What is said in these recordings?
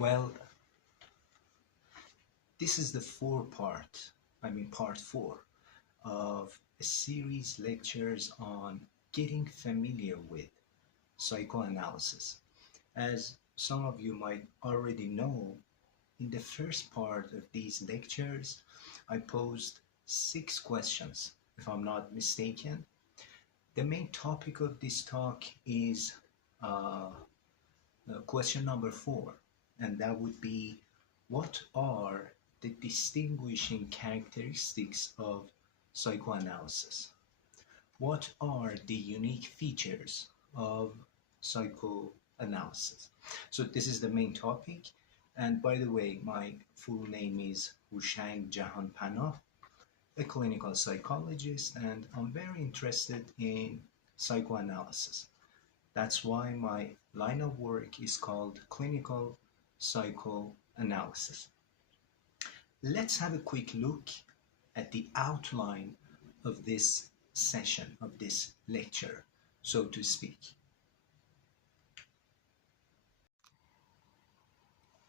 Well, this is the part 4 of a series lectures on getting familiar with psychoanalysis. As some of you might already know, in the first part of these lectures, I posed 6 questions, if I'm not mistaken. The main topic of this talk is uh, question number 4, and that would be, what are the distinguishing characteristics of psychoanalysis? What are the unique features of psychoanalysis? So this is the main topic. And by the way, my full name is Hooshang.Jahanpanah, a clinical psychologist, and I'm very interested in psychoanalysis. That's why my line of work is called clinical psychoanalysis. Let's have a quick look at the outline of this session, of this lecture, so to speak.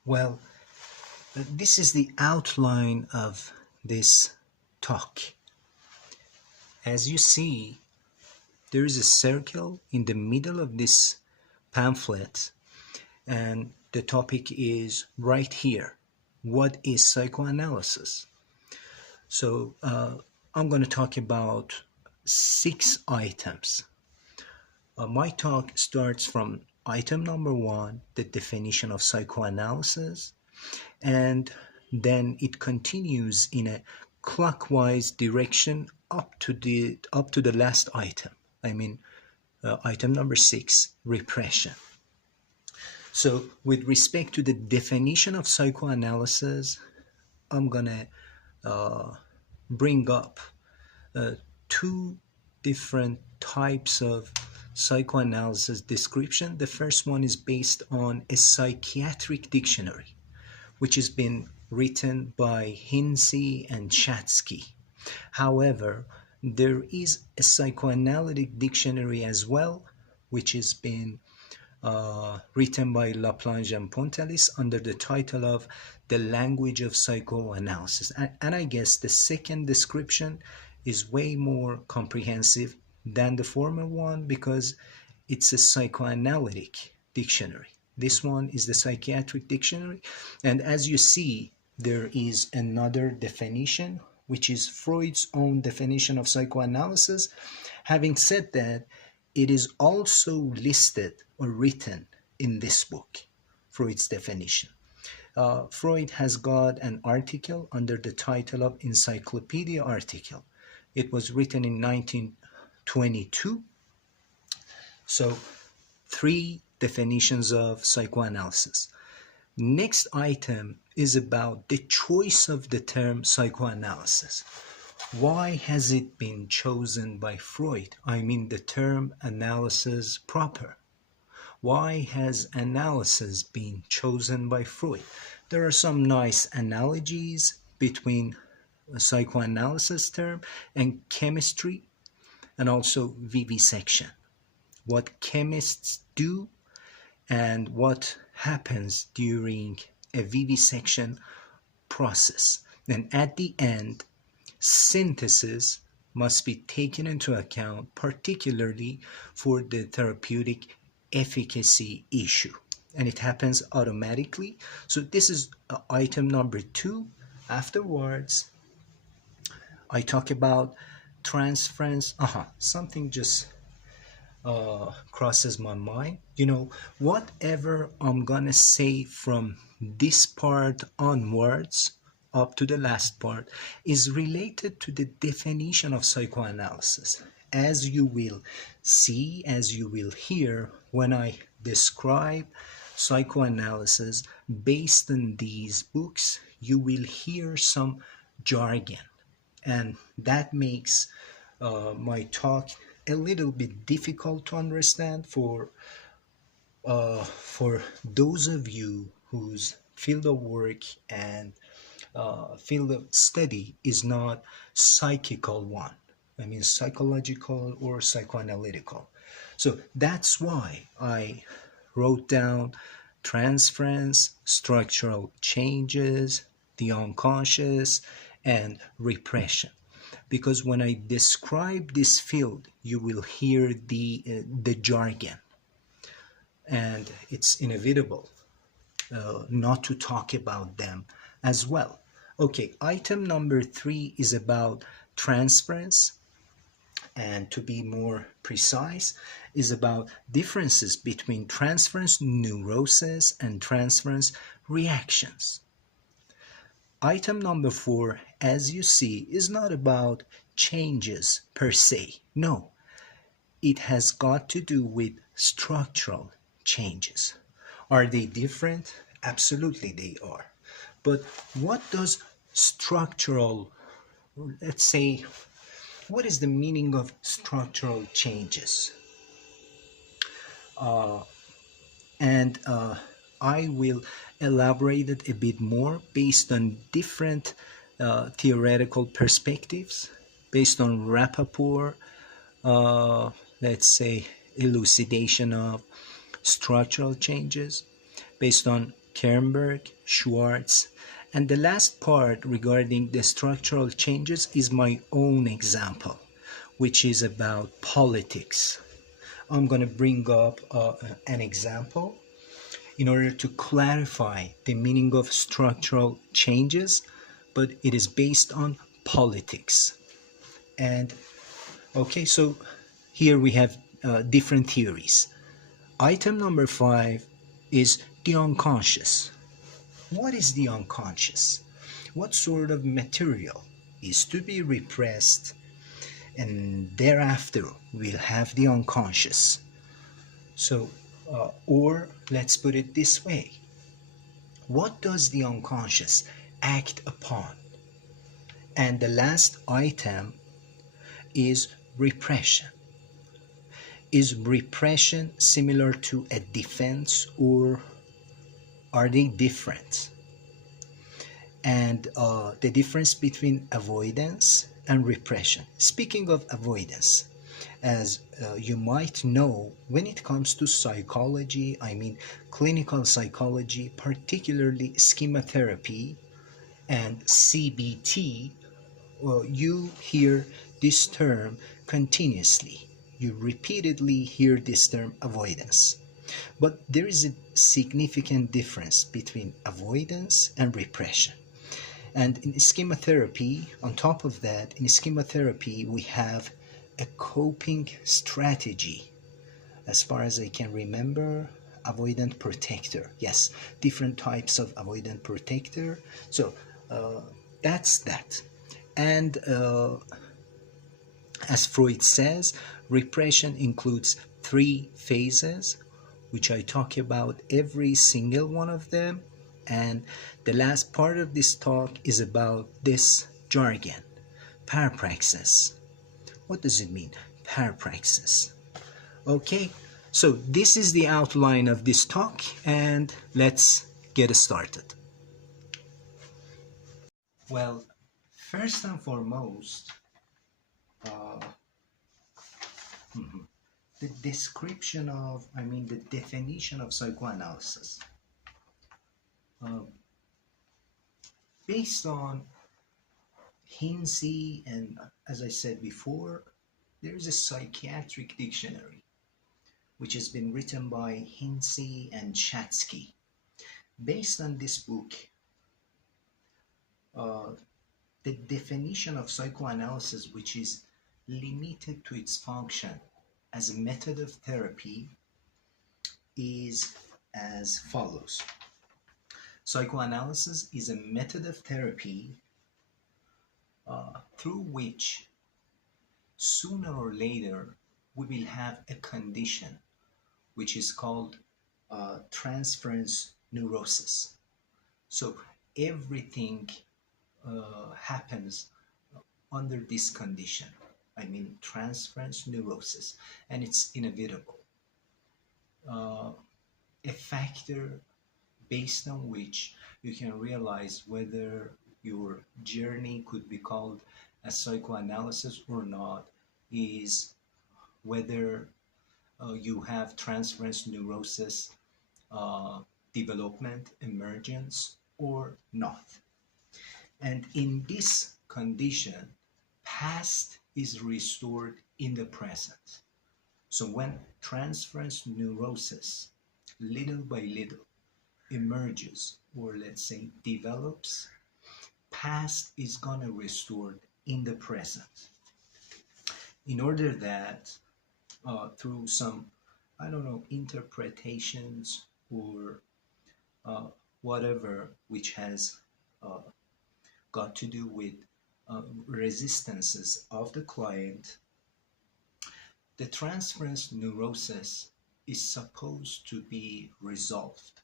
Well, this is the outline of this talk. As you see, there is a circle in the middle of this pamphlet, and the topic is right here. What is psychoanalysis? So I'm going to talk about 6 items. My talk starts from item number 1, the definition of psychoanalysis, and then it continues in a clockwise direction up to the last item. Item number 6, repression. So with respect to the definition of psychoanalysis, I'm gonna bring up 2 different types of psychoanalysis description. The first one is based on a psychiatric dictionary, which has been written by Hinsie and Shatzky. However, there is a psychoanalytic dictionary as well, which has been written by Laplanche and Pontalis under the title of The Language of Psychoanalysis. And I guess the second description is way more comprehensive than the former one because it's a psychoanalytic dictionary. This one is the psychiatric dictionary. And as you see, there is another definition, which is Freud's own definition of psychoanalysis. Having said that, it is also listed or written in this book, Freud's definition. Freud has got an article under the title of Encyclopedia article. It was written in 1922. So 3 definitions of psychoanalysis. Next item is about the choice of the term psychoanalysis. Why has it been chosen by Freud? The term analysis proper. Why has analysis been chosen by Freud? There are some nice analogies between a psychoanalysis term and chemistry, and also vivisection. What chemists do and what happens during a vivisection process. And at the end, synthesis must be taken into account, particularly for the therapeutic efficacy issue. And it happens automatically. So this is item number 2. Afterwards, I talk about transference. Something just crosses my mind. Whatever I'm gonna say from this part onwards up to the last part is related to the definition of psychoanalysis. As you will see, as you will hear when I describe psychoanalysis based on these books, you will hear some jargon, and that makes my talk a little bit difficult to understand for those of you whose field of work and field of study is not psychical one. Psychological or psychoanalytical. So that's why I wrote down transference, structural changes, the unconscious, and repression. Because when I describe this field, you will hear the jargon, and it's inevitable not to talk about them as well. Okay, item number 3 is about transference, and to be more precise, is about differences between transference neuroses and transference reactions. Item number 4, as you see, is not about changes per se. No, it has got to do with structural changes. Are they different? Absolutely they are. But what does structural, let's say, what is the meaning of structural changes? And I will elaborate it a bit more based on different theoretical perspectives, based on Rappaport, let's say, elucidation of structural changes, based on Kernberg, Schwartz, and the last part regarding the structural changes is my own example, which is about politics. I'm going to bring up an example in order to clarify the meaning of structural changes, but it is based on politics. And okay, so here we have different theories. Item number 5 is the unconscious. What is the unconscious? What sort of material is to be repressed, and thereafter we'll have the unconscious? So, or let's put it this way. What does the unconscious act upon? And the last item is repression. Is repression similar to a defense, or are they different? And the difference between avoidance and repression. Speaking of avoidance, as you might know, when it comes to psychology, I mean clinical psychology, particularly schematherapy and CBT, you hear this term continuously. You repeatedly hear this term avoidance. But there is a significant difference between avoidance and repression. And in schematherapy, on top of that, in schematherapy, we have a coping strategy. As far as I can remember, avoidant protector. Yes, different types of avoidant protector. So that's that. And as Freud says, repression includes 3 phases, which I talk about every single one of them. And the last part of this talk is about this jargon, parapraxis. What does it mean, parapraxis? Okay, so this is the outline of this talk, and let's get started. Well, first and foremost, the description of, the definition of psychoanalysis. Based on Hinsie, and as I said before, there is a psychiatric dictionary which has been written by Hinsie and Shatzky. Based on this book, the definition of psychoanalysis, which is limited to its function as a method of therapy, is as follows. Psychoanalysis is a method of therapy through which sooner or later we will have a condition which is called transference neurosis. So everything happens under this condition, transference neurosis, and it's inevitable. A factor based on which you can realize whether your journey could be called a psychoanalysis or not is whether you have transference neurosis development, emergence, or not. And in this condition, past is restored in the present. So when transference neurosis, little by little, emerges, or let's say develops, past is gonna restore in the present. In order that through some, I don't know, interpretations or whatever which has got to do with resistances of the client, the transference neurosis is supposed to be resolved.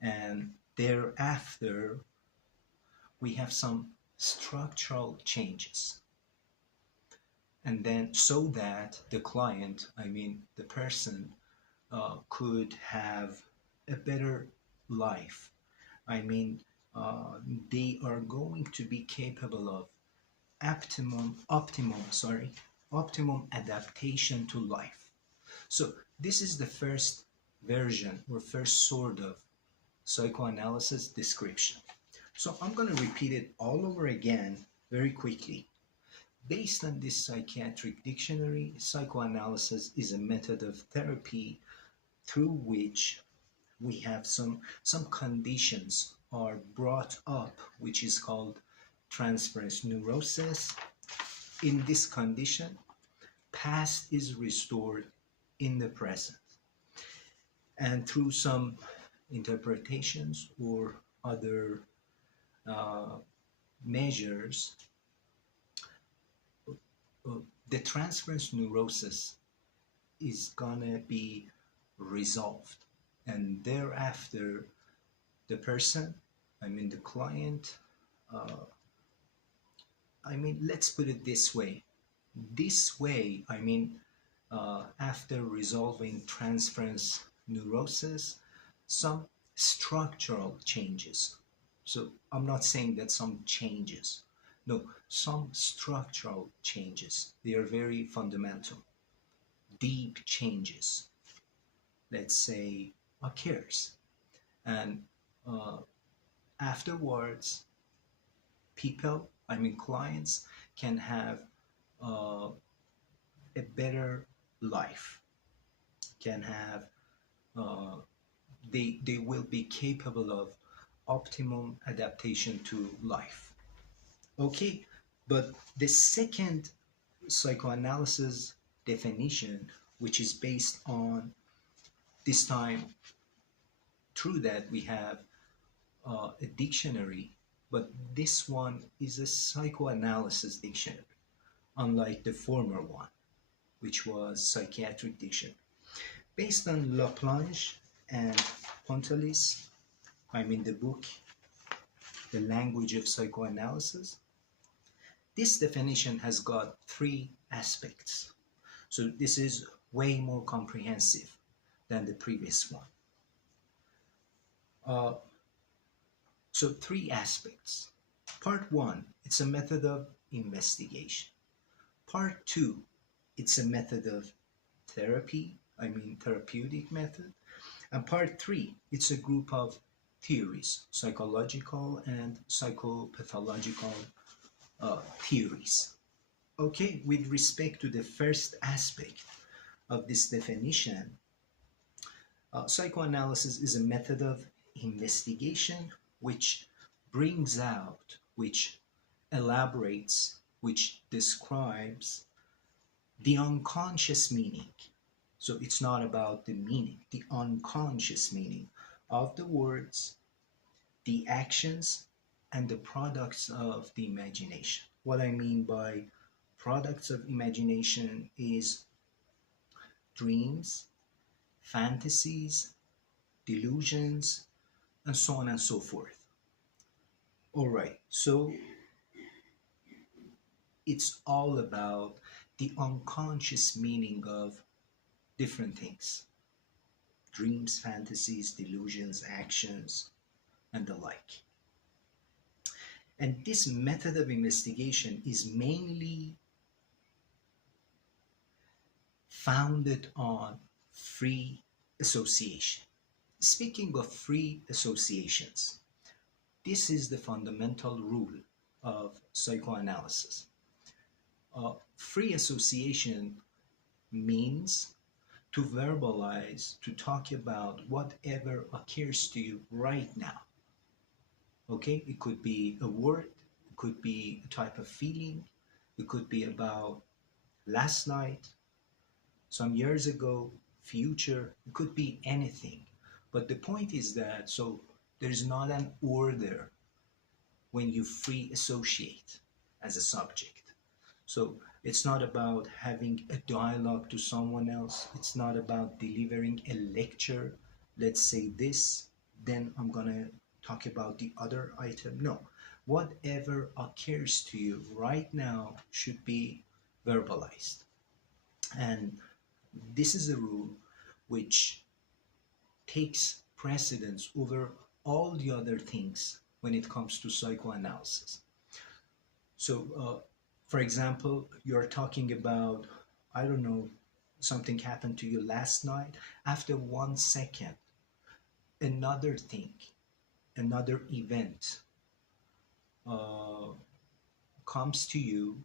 And thereafter, we have some structural changes. And then so that the client, I mean the person, could have a better life. I mean, they are going to be capable of optimum adaptation to life. So this is the first version or first sort of psychoanalysis description. So I'm going to repeat it all over again very quickly. Based on this psychiatric dictionary, psychoanalysis is a method of therapy through which we have some conditions are brought up, which is called transference neurosis. In this condition, past is restored in the present. And through some interpretations or other measures, the transference neurosis is gonna be resolved, and thereafter the person, I mean the client, I mean, let's put it this way, I mean, after resolving transference neurosis, some structural changes. So I'm not saying that some changes, no, some structural changes. They are very fundamental. Deep changes, let's say, occurs. And afterwards, people, I mean clients, can have a better life, can have, they will be capable of optimum adaptation to life. Okay, but the second psychoanalysis definition, which is based on, this time, through that we have a dictionary, but this one is a psychoanalysis dictionary, unlike the former one, which was psychiatric dictionary. Based on Laplanche and Pontalis, I mean the book, The Language of Psychoanalysis, this definition has got 3 aspects. So this is way more comprehensive than the previous one. So 3 aspects. Part 1, it's a method of investigation. Part 2, it's a method of therapy, I mean therapeutic method. And part 3, it's a group of theories, psychological and psychopathological theories. Okay, with respect to the first aspect of this definition, psychoanalysis is a method of investigation which brings out, which elaborates, which describes the unconscious meaning. So it's not about the meaning, the unconscious meaning of the words, the actions, and the products of the imagination. What I mean by products of imagination is dreams, fantasies, delusions, and so on and so forth. All right, so it's all about the unconscious meaning of different things: dreams, fantasies, delusions, actions, and the like. And this method of investigation is mainly founded on free association. speaking of free associations, this is the fundamental rule of psychoanalysis. Free association means to verbalize, to talk about whatever occurs to you right now. Okay, it could be a word, it could be a type of feeling, it could be about last night, some years ago, future, it could be anything. But the point is that, so there's not an order when you free associate as a subject. So it's not about having a dialogue to someone else. It's not about delivering a lecture. Let's say this, then I'm gonna talk about the other item. No, whatever occurs to you right now should be verbalized. And this is a rule which takes precedence over all the other things when it comes to psychoanalysis. So, for example, you're talking about, I don't know, something happened to you last night. After 1 second, another thing, another event comes to you.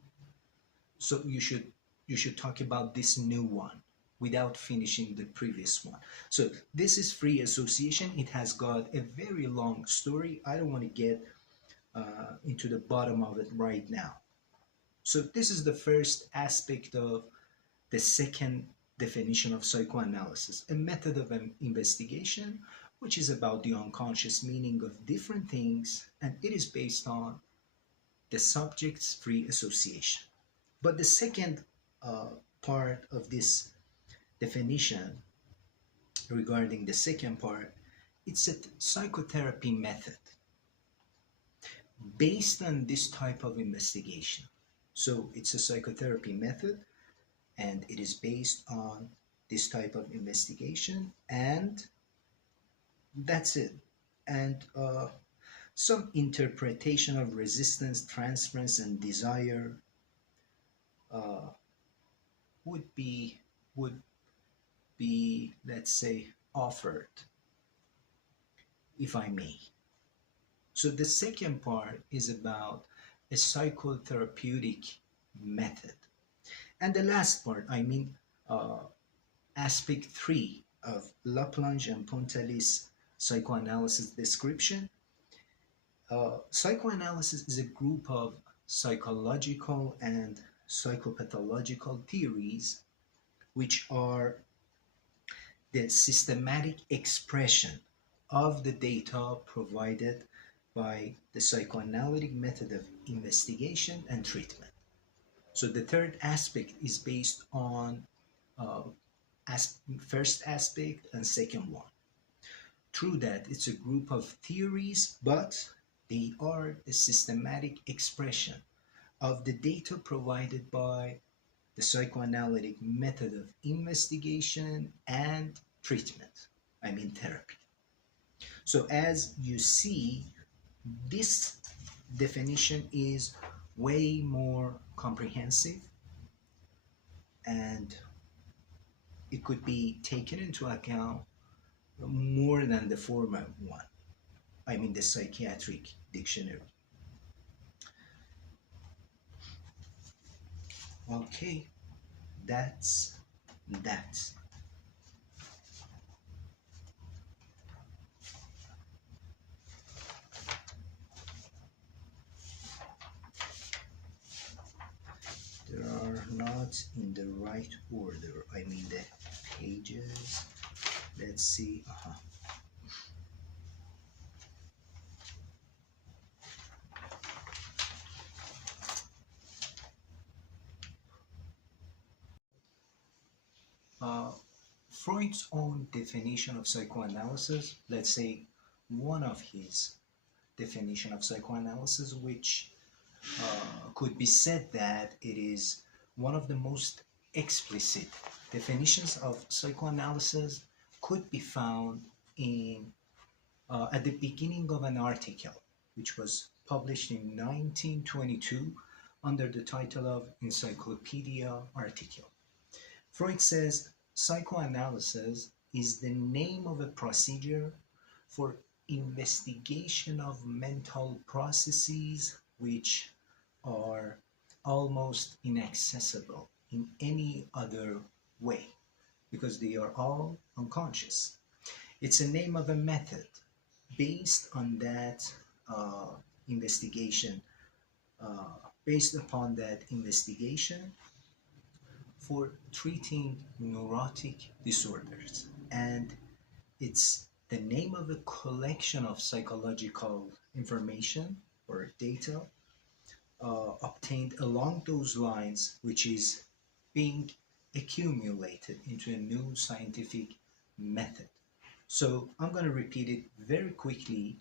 So you should talk about this new one without finishing the previous one. So this is free association. It has got a very long story. I don't want to get into the bottom of it right now. So this is the first aspect of the second definition of psychoanalysis, a method of an investigation which is about the unconscious meaning of different things, and it is based on the subject's free association. But the second part of this definition, regarding the second part, it's a psychotherapy method based on this type of investigation. So it's a psychotherapy method and it is based on this type of investigation, and that's it. And some interpretation of resistance, transference, and desire would be, let's say, offered, if I may. So the second part is about a psychotherapeutic method. And the last part, aspect 3 of Laplanche and Pontalis psychoanalysis description. Psychoanalysis is a group of psychological and psychopathological theories which are the systematic expression of the data provided by the psychoanalytic method of investigation and treatment. So the third aspect is based on first aspect and second one. True that it's a group of theories, but they are the systematic expression of the data provided by the psychoanalytic method of investigation and treatment, therapy. So as you see, this definition is way more comprehensive and it could be taken into account more than the former one, the psychiatric dictionary. Okay, that's that. They are not in the right order. The pages. Let's see. Freud's own definition of psychoanalysis, let's say one of his definition of psychoanalysis, which could be said that it is one of the most explicit definitions of psychoanalysis, could be found in at the beginning of an article which was published in 1922 under the title of Encyclopedia Article. Freud says psychoanalysis is the name of a procedure for investigation of mental processes which are almost inaccessible in any other way because they are all unconscious. It's a name of a method based on that uh, investigation, based upon that investigation for treating neurotic disorders. And it's the name of a collection of psychological information or data obtained along those lines, which is being accumulated into a new scientific method. So I'm going to repeat it very quickly.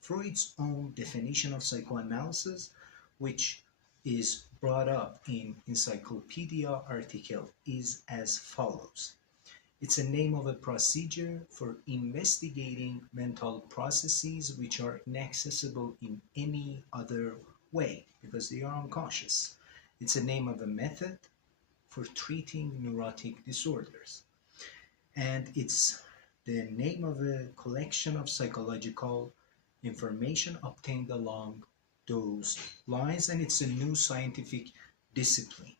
Freud's own definition of psychoanalysis, which is brought up in encyclopedia article, is as follows. It's a name of a procedure for investigating mental processes which are inaccessible in any other way because they are unconscious. It's a name of a method for treating neurotic disorders. And it's the name of a collection of psychological information obtained along those lines, and it's a new scientific discipline.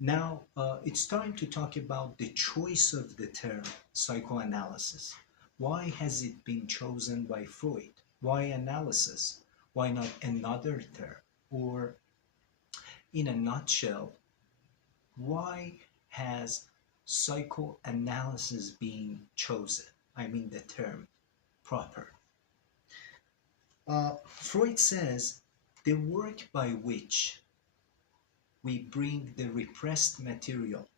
Now, it's time to talk about the choice of the term psychoanalysis. Why has it been chosen by Freud? Why analysis? Why not another term? Or, in a nutshell, why has psychoanalysis been chosen? I mean, the term proper. Freud says the work by which we bring the repressed material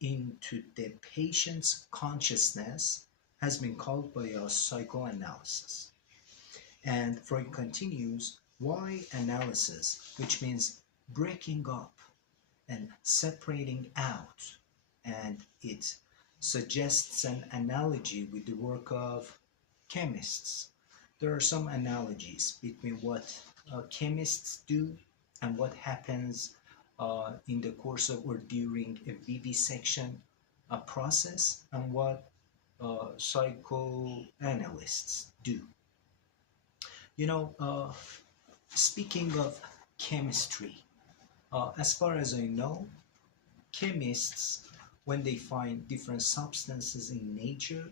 into the patient's consciousness has been called by us psychoanalysis. And Freud continues, why analysis, which means breaking up and separating out, and it suggests an analogy with the work of chemists. There are some analogies between what chemists do and what happens in the course of or during a vivisection process and what psychoanalysts do. You know, speaking of chemistry, as far as I know, chemists, when they find different substances in nature,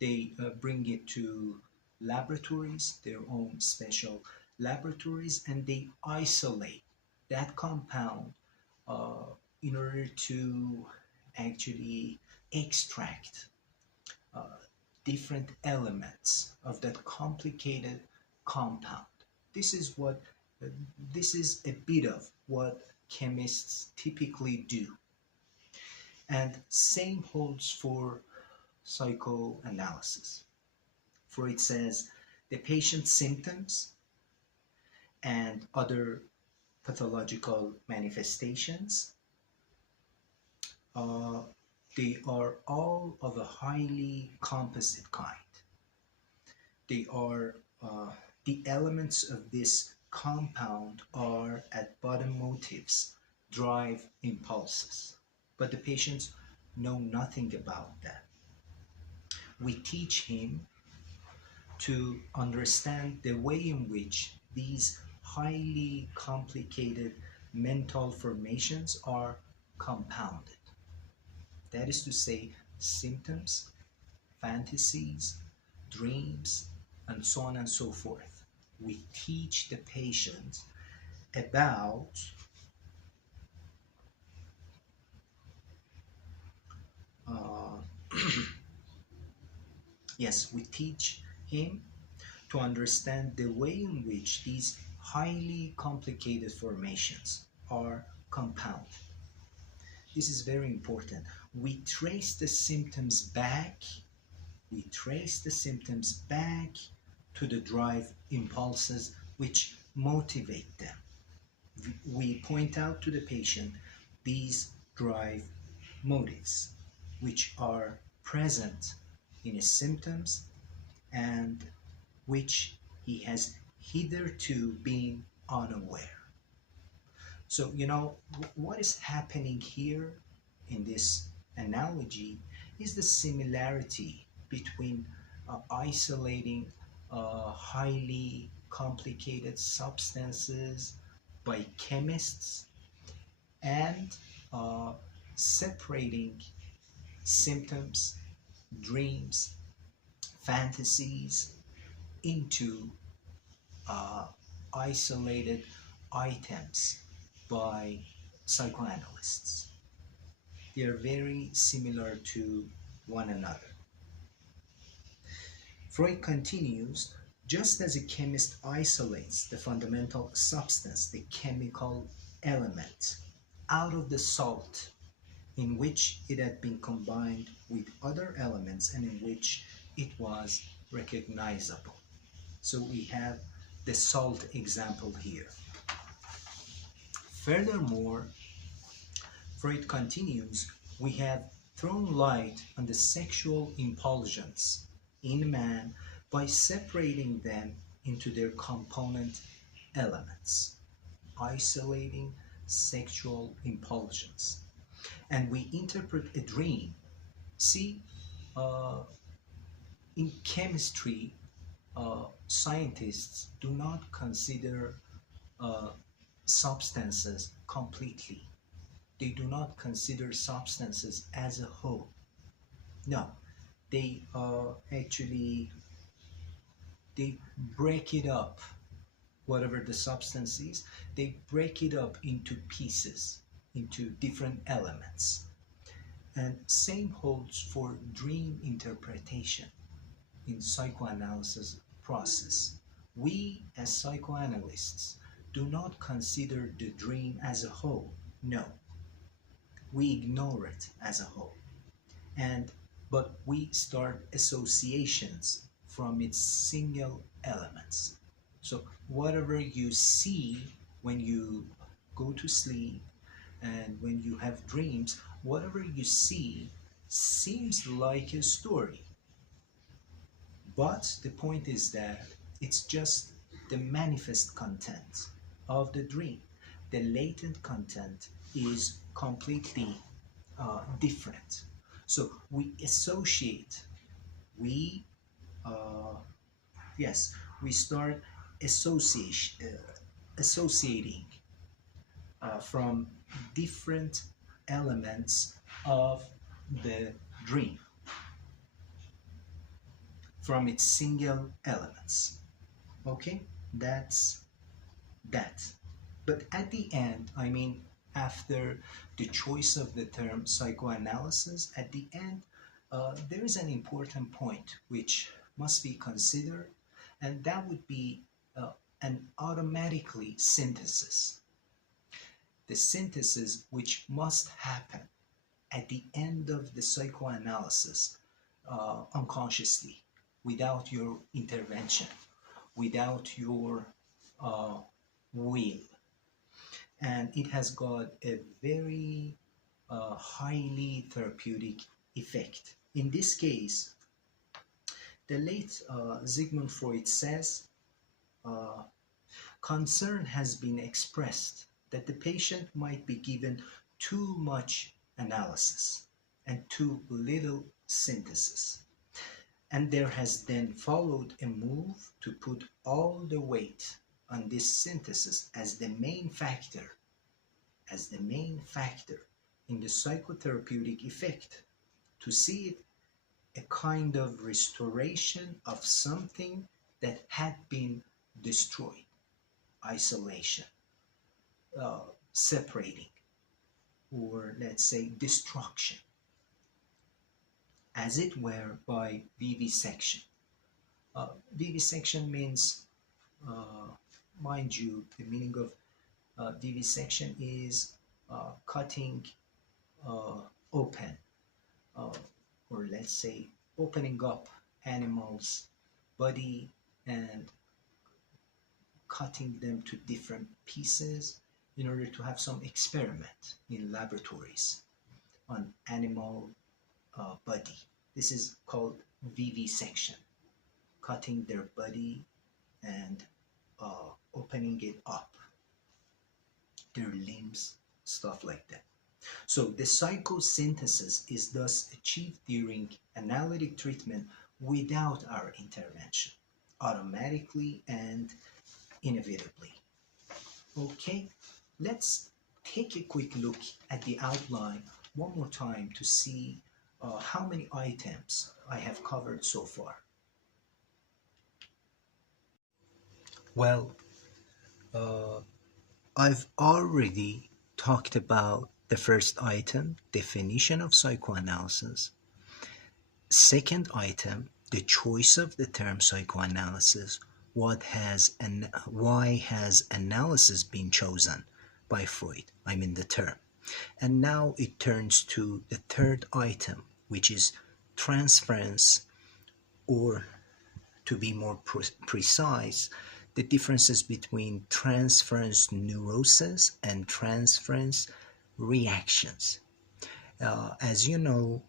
they bring it to laboratories, their own special laboratories, and they isolate that compound uh, in order to actually extract uh, different elements of that complicated compound. This is what this is a bit of what chemists typically do. And same holds for psychoanalysis. Freud says the patient's symptoms and other pathological manifestations, uh, they are all of a highly composite kind. They are the elements of this compound are at bottom motives, drive impulses. But the patients know nothing about that. We teach him to understand the way in which these highly complicated mental formations are compounded. That is to say, symptoms, fantasies, dreams, and so on and so forth. We teach the patient about yes, we teach him to understand the way in which these highly complicated formations are compounded. This is very important. We trace the symptoms back, we trace the symptoms back to the drive impulses which motivate them. We point out to the patient these drive motives which are present in his symptoms and which he has hitherto been unaware. So, you know, what is happening here in this analogy is the similarity between isolating highly complicated substances by chemists and uh, separating symptoms, dreams, fantasies into isolated items by psychoanalysts. They are very similar to one another. Freud continues, just as a chemist isolates the fundamental substance, the chemical element, out of the salt in which it had been combined with other elements and in which it was recognizable. So we have the salt example here. Furthermore, Freud continues, we have thrown light on the sexual impulsions in man by separating them into their component elements, isolating sexual impulsions. And we interpret a dream. See, in chemistry, scientists do not consider substances completely. They do not consider substances as a whole. No, they actually they break it up. Whatever the substance is, they break it up into pieces, into different elements. And same holds for dream interpretation in psychoanalysis process. We as psychoanalysts do not consider the dream as a whole. No, we ignore it as a whole. But we start associations from its single elements. So whatever you see when you go to sleep and when you have dreams, whatever you see seems like a story. But the point is that it's just the manifest content of the dream. The latent content is completely different. So we associate, we yes, we start associating from different elements of the dream, from its single elements. Okay, that's that. But at the end, I mean, after the choice of the term psychoanalysis, at the end, there is an important point which must be considered, and that would be an automatically synthesis. The synthesis which must happen at the end of the psychoanalysis unconsciously, without your intervention, without your will. And it has got a very highly therapeutic effect. In this case, the late Sigmund Freud says, concern has been expressed that the patient might be given too much analysis and too little synthesis. And there has then followed a move to put all the weight on this synthesis as the main factor in the psychotherapeutic effect, to see it a kind of restoration of something that had been destroyed, isolation, separating, or let's say destruction, as it were by vivisection. Vivisection means, mind you, the meaning of vivisection is cutting open, or let's say opening up animals' body and cutting them to different pieces in order to have some experiment in laboratories on animal body. This is called vivisection, cutting their body and opening it up, their limbs, stuff like that. So the psychosynthesis is thus achieved during analytic treatment without our intervention, automatically and inevitably. Okay, let's take a quick look at the outline one more time to see how many items I have covered so far. Well, I've already talked about the first item, definition of psychoanalysis. Second item, the choice of the term psychoanalysis. Why has analysis been chosen by Freud? I mean the term. And now it turns to the third item, which is transference, or to be more precise, the differences between transference neurosis and transference reactions. As you know,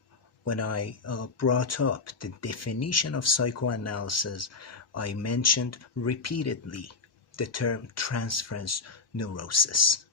when I brought up the definition of psychoanalysis, I mentioned repeatedly the term transference neurosis.